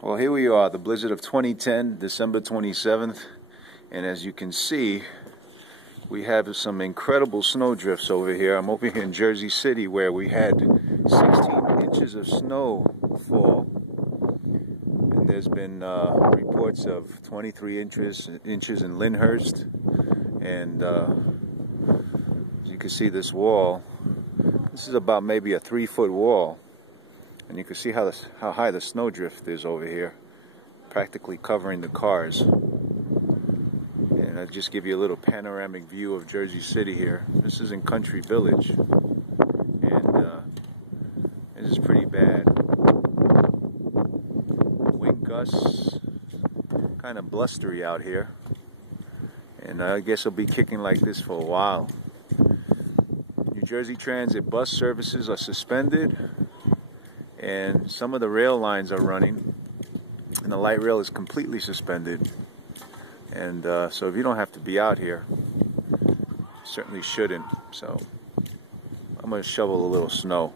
Well, here we are, the blizzard of 2010, December 27th, and as you can see, we have some incredible snow drifts over here. I'm over here in Jersey City where we had 16 inches of snow fall, and there's been reports of 23 inches in Lyndhurst, and as you can see this wall, this is about maybe a 3-foot wall. And you can see how high the snowdrift is over here, practically covering the cars. And I'll just give you a little panoramic view of Jersey City here. This is in Country Village, and this is pretty bad. Wind gusts, kind of blustery out here, and I guess it'll be kicking like this for a while. New Jersey Transit bus services are suspended, and some of the rail lines are running, and the light rail is completely suspended. And so if you don't have to be out here, you certainly shouldn't. So I'm going to shovel a little snow.